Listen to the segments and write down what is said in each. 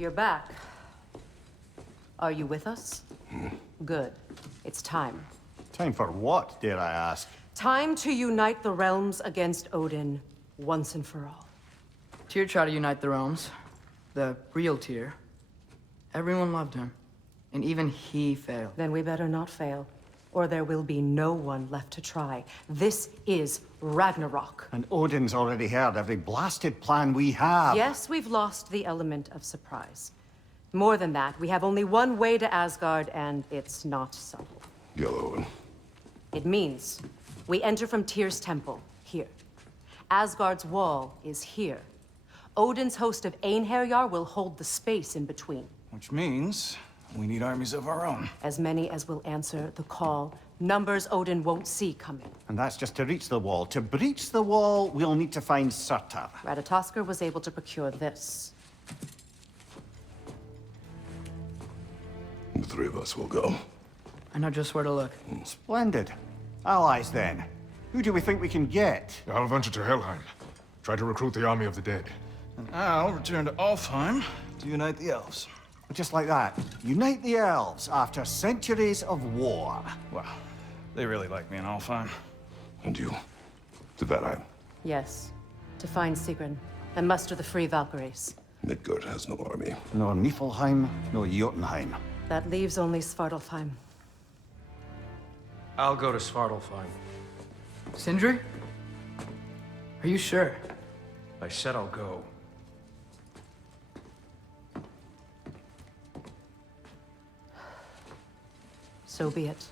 You're back. Are you with us? Good. It's time. Time for what, dare I ask? Time to unite the realms against Odin, once and for all. Tyr tried to unite the realms. The real Tyr. Everyone loved him. And even he failed. Then we better not fail, or there will be no one left to try. This is Ragnarok. And Odin's already heard every blasted plan we have. Yes, we've lost the element of surprise. More than that, we have only one way to Asgard, and it's not subtle. Yellow. It means we enter from Tyr's temple, here. Asgard's wall is here. Odin's host of Einherjar will hold the space in between. Which means we need armies of our own. As many as will answer the call. Numbers Odin won't see coming. And that's just to reach the wall. To breach the wall, we'll need to find Surtur. Ratatoskr was able to procure this. The three of us will go. I know just where to look. Splendid. Allies, then. Who do we think we can get? I'll venture to Helheim. Try to recruit the army of the dead. And I'll return to Alfheim to unite the elves. Just like that. Unite the elves after centuries of war. Well, they really like me in Alfheim. And you? To Valheim. Yes. To find Sigrun and muster the free Valkyries. Midgard has no army. No Niflheim, no Jotunheim. That leaves only Svartalfheim. I'll go to Svartalfheim. Sindri? Are you sure? I said I'll go. So be it.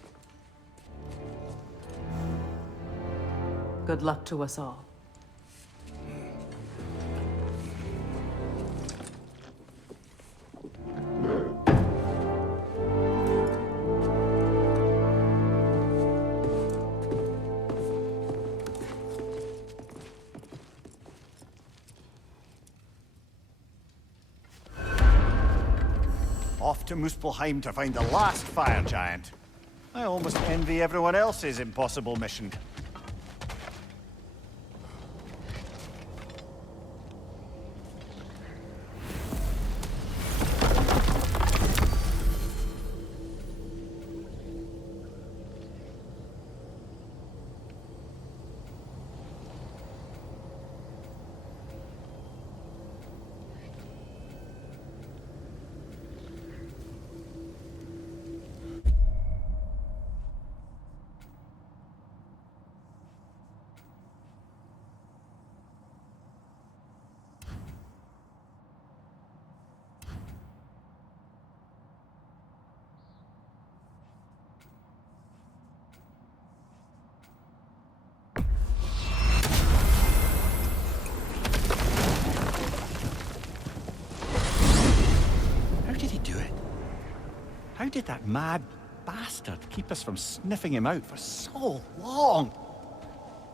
Good luck to us all. Off to Muspelheim to find the last fire giant. I almost envy everyone else's impossible mission. How did that mad bastard keep us from sniffing him out for so long?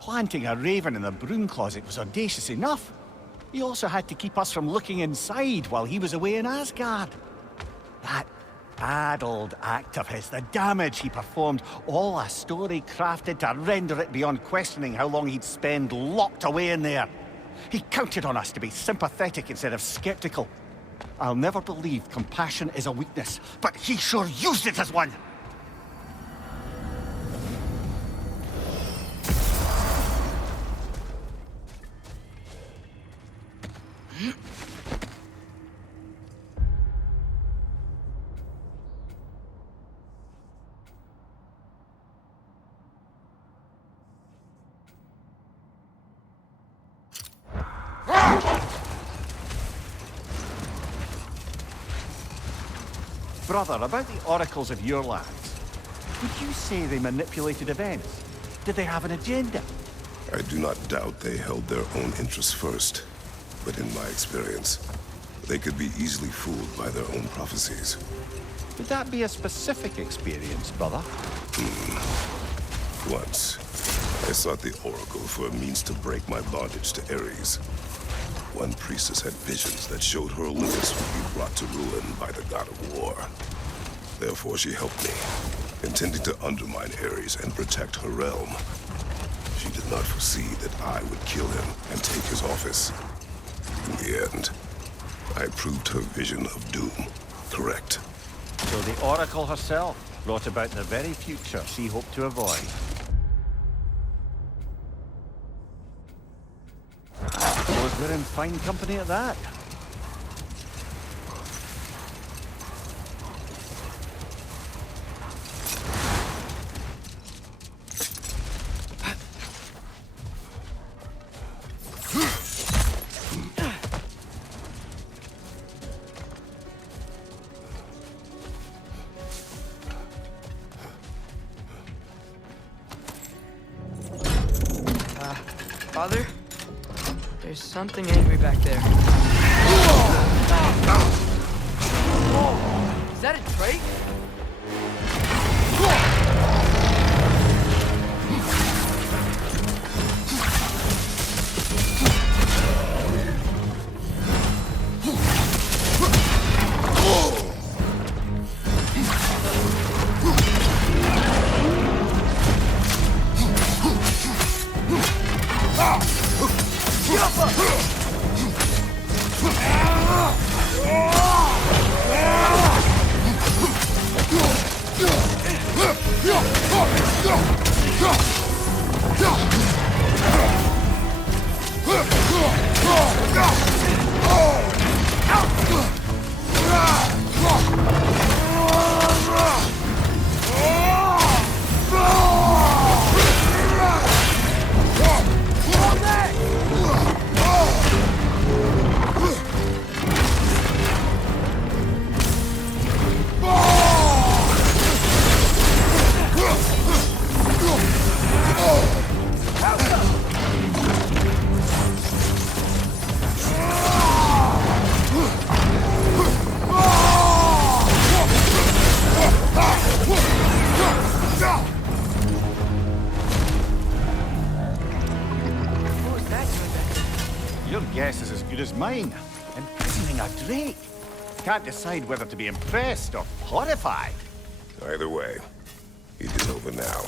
Planting a raven in the broom closet was audacious enough. He also had to keep us from looking inside while he was away in Asgard. That bad old act of his, the damage he performed, all a story crafted to render it beyond questioning how long he'd spend locked away in there. He counted on us to be sympathetic instead of skeptical. I'll never believe compassion is a weakness, but he sure used it as one! Brother, about the oracles of your lands, would you say they manipulated events? Did they have an agenda? I do not doubt they held their own interests first. But in my experience, they could be easily fooled by their own prophecies. Would that be a specific experience, brother? Once, I sought the oracle for a means to break my bondage to Ares. One priestess had visions that showed her Olympus would be brought to ruin by the god of war. Therefore she helped me, intending to undermine Ares and protect her realm. She did not foresee that I would kill him and take his office. In the end, I proved her vision of doom correct. So the Oracle herself brought about the very future she hoped to avoid. Suppose we're in fine company at that. Father? There's something angry back there. Is that a drake? Your guess is as good as mine. Imprisoning a drake. Can't decide whether to be impressed or horrified. Either way, it is over now.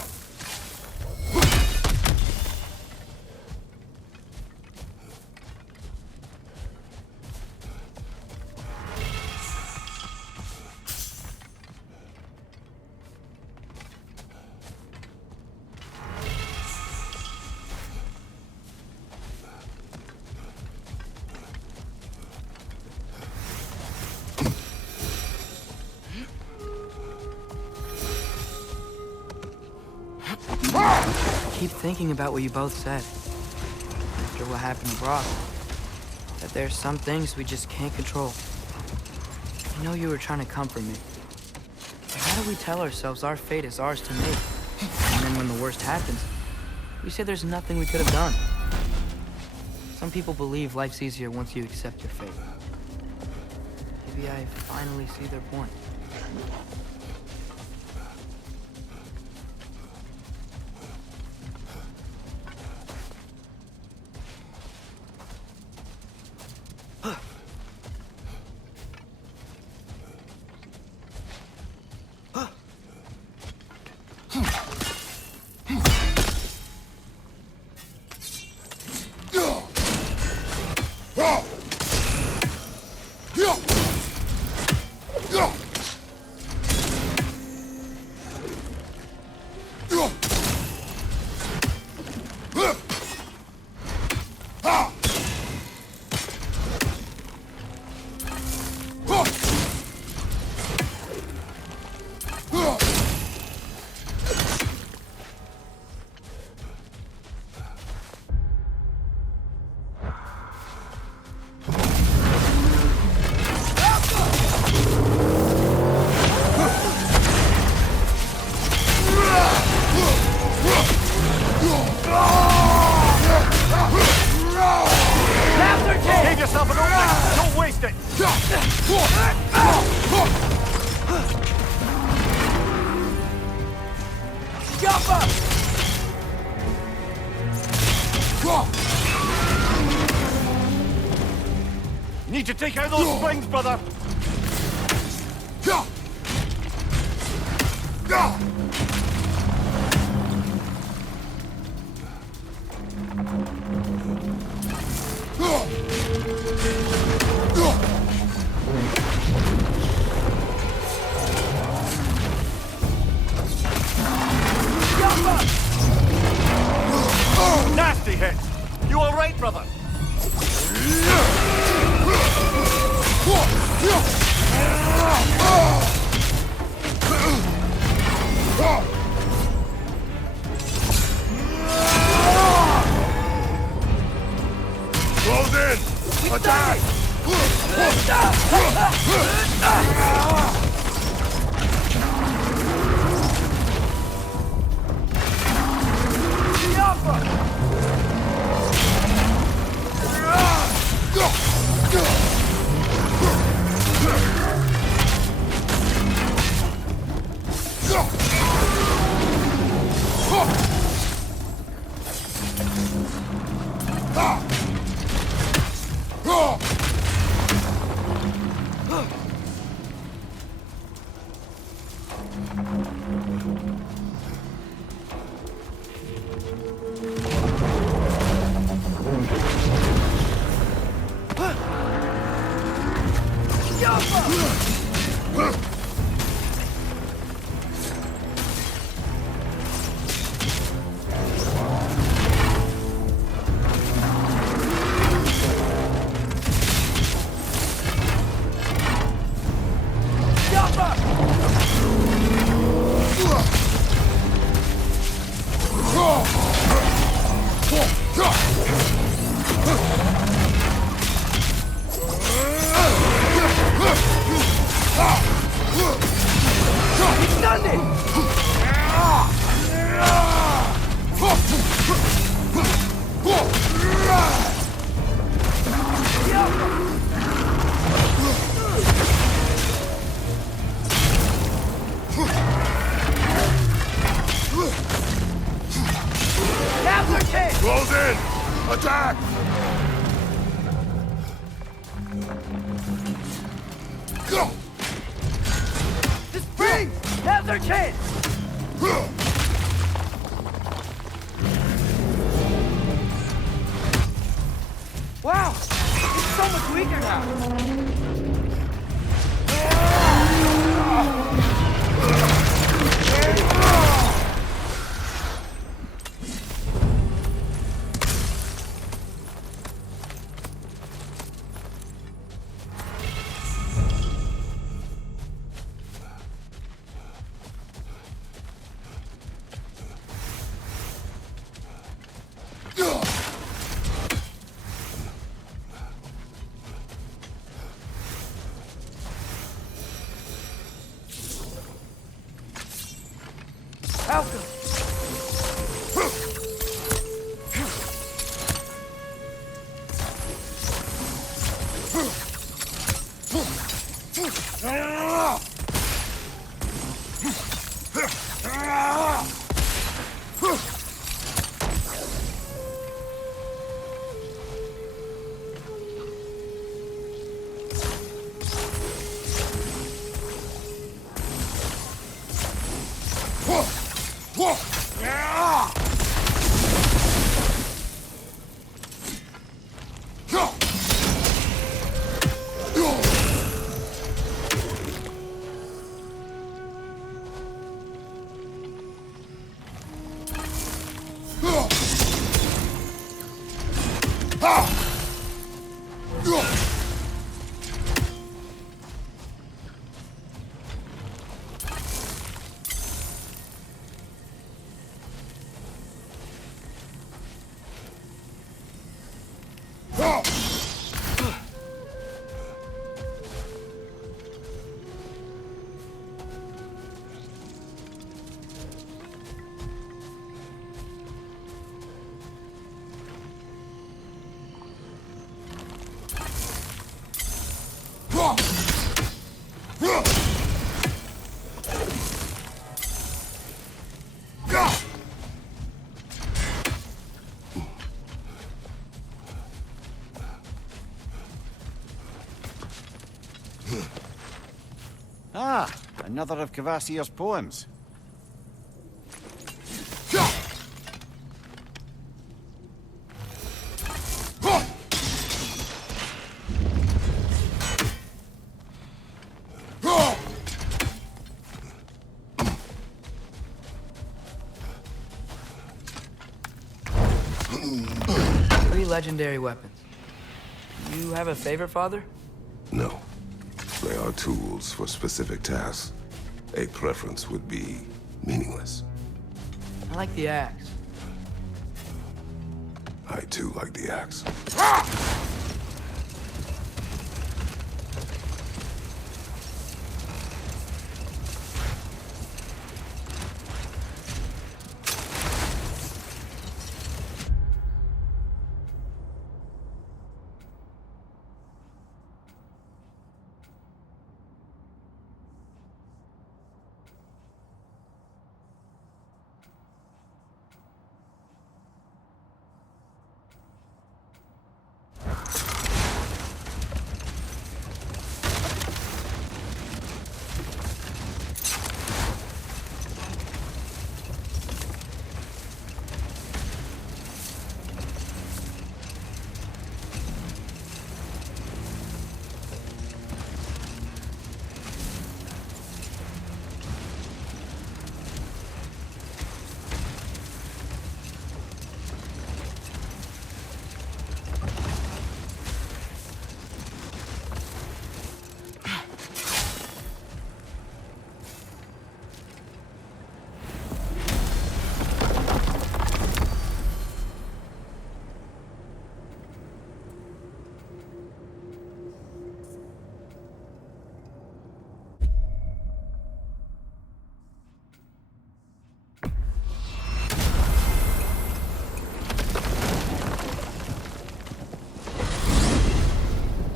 I keep thinking about what you both said. After what happened to Brock. That there's some things we just can't control. I know you were trying to comfort me. But how do we tell ourselves our fate is ours to make? And then when the worst happens, we say there's nothing we could have done. Some people believe life's easier once you accept your fate. Maybe I finally see their point. Give yourself an opening! Don't waste it! Jump up! Need to take out those springs, brother! right, brother. Close in! Attack! Close in! Attack! Go! The spring! Now's our chance! Wow! It's so much weaker now! Falcon! Ah, another of Kvasir's poems. legendary weapons. You have a favorite, Father? No. They are tools for specific tasks. A preference would be meaningless. I like the axe. I too like the axe.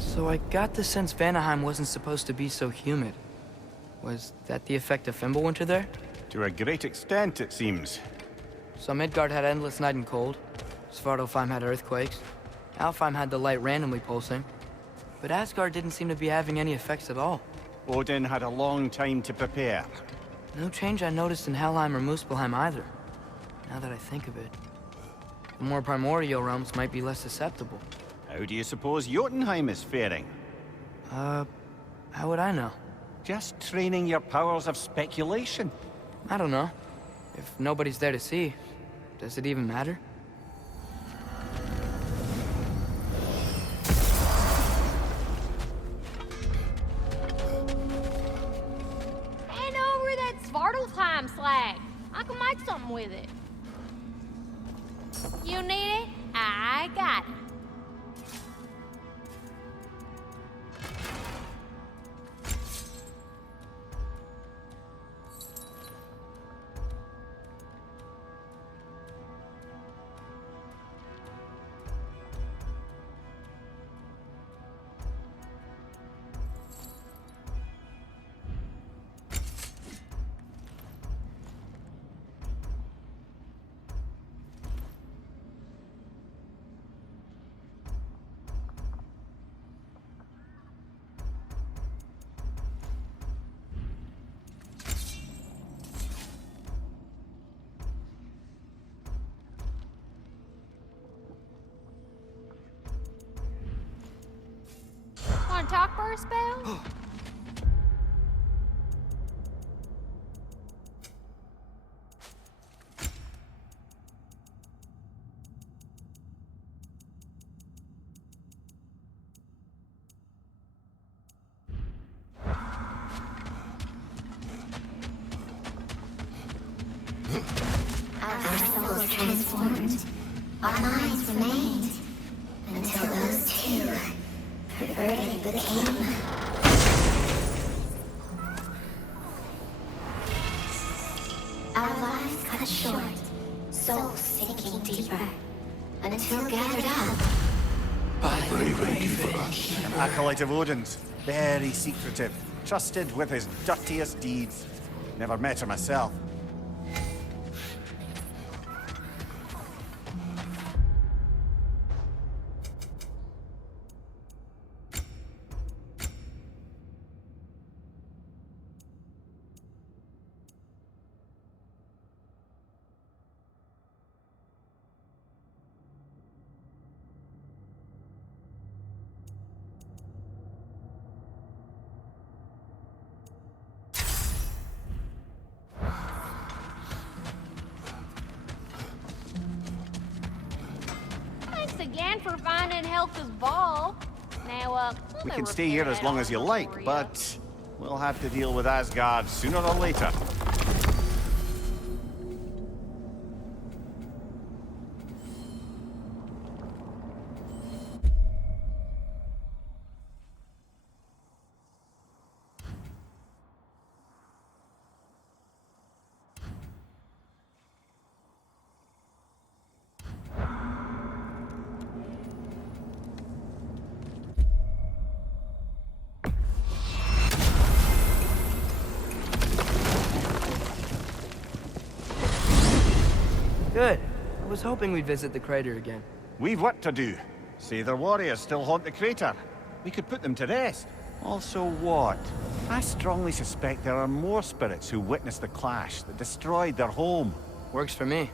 So I got the sense Vanaheim wasn't supposed to be so humid. Was that the effect of Fimbulwinter there? To a great extent, it seems. So Midgard had endless night and cold. Svartalfheim had earthquakes. Alfheim had the light randomly pulsing. But Asgard didn't seem to be having any effects at all. Odin had a long time to prepare. No change I noticed in Helheim or Muspelheim either. Now that I think of it. The more primordial realms might be less susceptible. How do you suppose Jotunheim is faring? How would I know? Just training your powers of speculation. I don't know. If nobody's there to see, does it even matter? Hand over that Svartalfheim slag. I can make something with it. You need it? I got it. Want to talk for a spell? Our souls transformed, our minds remained, until those two perverted became. Our lives cut short, souls sinking deeper, until gathered up. An acolyte of Odin's, very secretive, trusted with his dirtiest deeds. Never met her myself. again for finding Helka's ball. Now, We can stay here as long as you like, but we'll have to deal with Asgard sooner or later. Good. I was hoping we'd visit the crater again. We've work to do. Say their warriors still haunt the crater. We could put them to rest. Also what? I strongly suspect there are more spirits who witnessed the clash that destroyed their home. Works for me.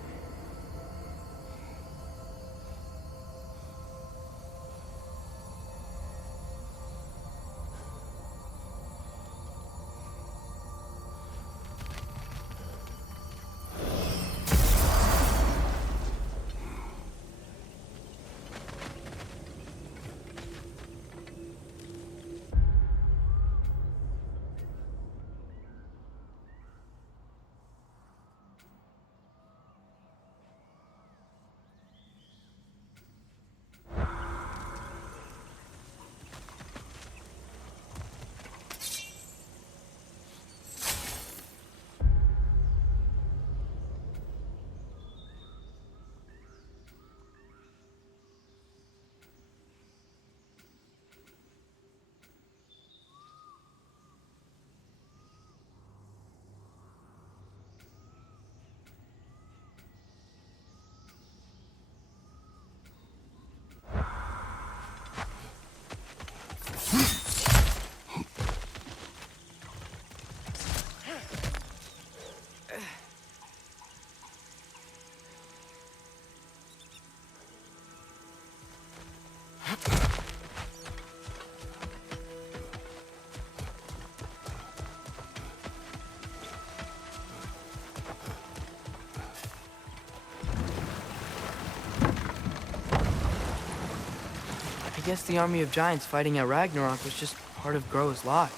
I guess the army of giants fighting at Ragnarök was just part of Groa's lot.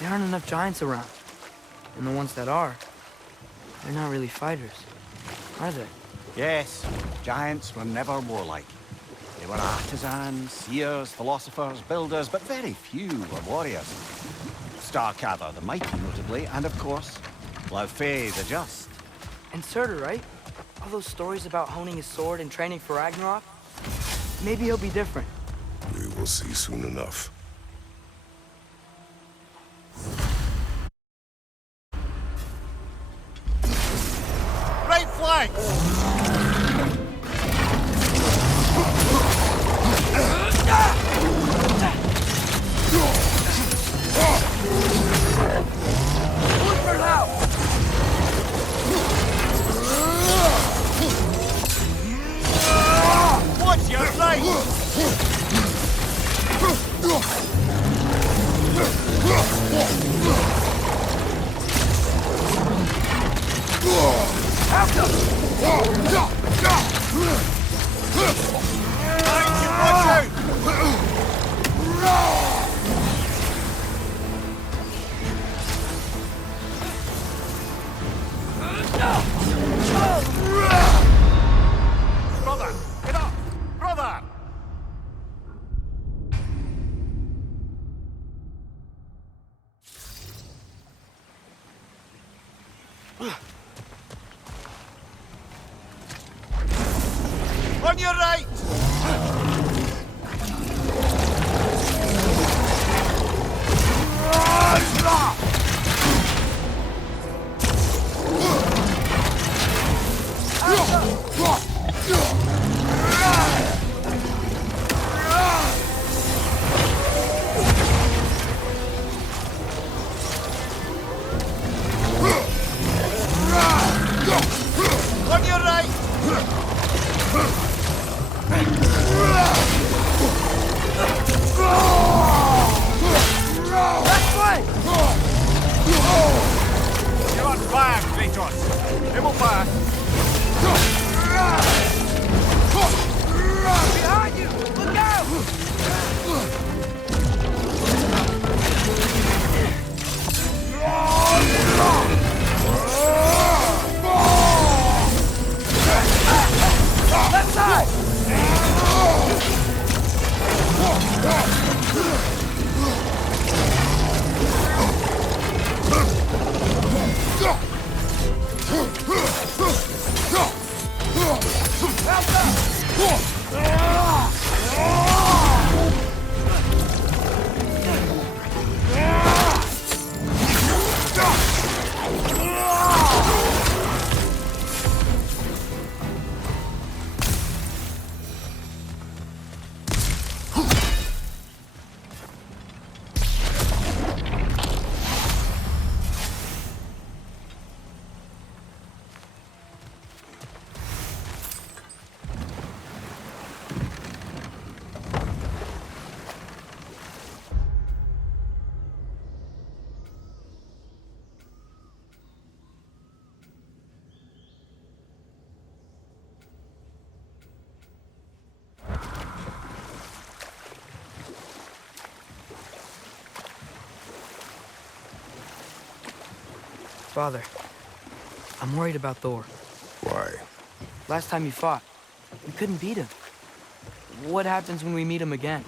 There aren't enough giants around. And the ones that are, they're not really fighters, are they? Yes, giants were never warlike. They were artisans, seers, philosophers, builders, but very few were warriors. Starkather the Mighty, notably, and of course, Laufey the Just. And Surtur, right? All those stories about honing his sword and training for Ragnarök? Maybe he'll be different. We will see soon enough. Right flank! What's your right? Brother, get up! Brother! On your right! On your right! That's right! You're on fire, Kratos! It will pass! Father, I'm worried about Thor. Why? Last time you fought, you couldn't beat him. What happens when we meet him again?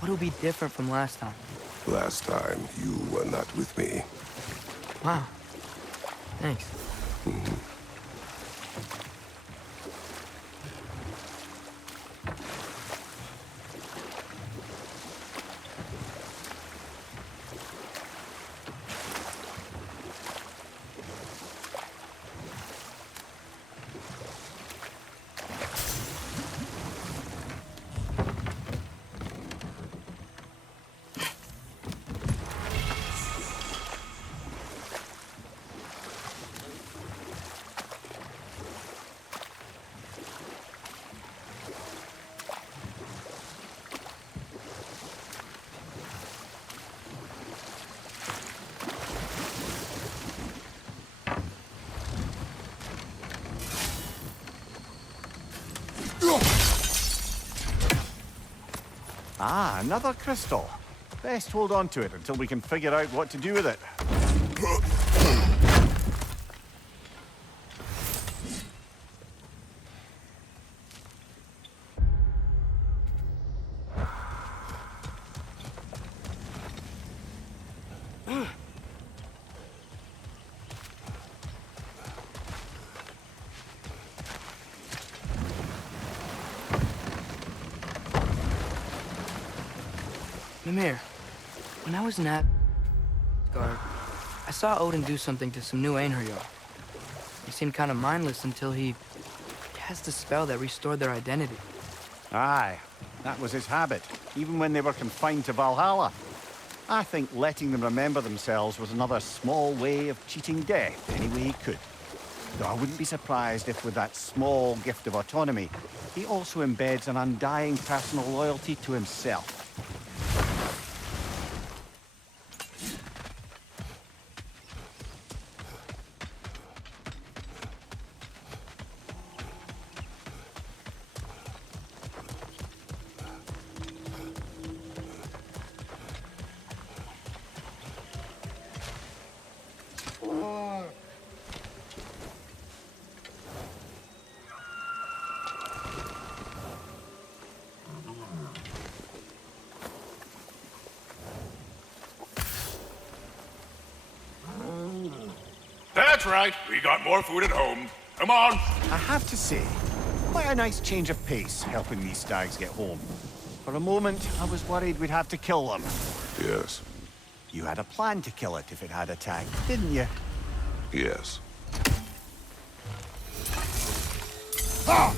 What'll be different from last time? Last time, you were not with me. Wow. Thanks. Ah, another crystal. Best hold on to it until we can figure out what to do with it. Mimir, when I was in Asgard, I saw Odin do something to some new Einherjar. He seemed kind of mindless until he cast a spell that restored their identity. Aye, that was his habit, even when they were confined to Valhalla. I think letting them remember themselves was another small way of cheating death any way he could. Though I wouldn't be surprised if with that small gift of autonomy, he also embeds an undying personal loyalty to himself. That's right. We got more food at home. Come on. I have to say, quite a nice change of pace helping these stags get home. For a moment, I was worried we'd have to kill them. Yes. You had a plan to kill it if it had attacked, didn't you? Yes. Ah!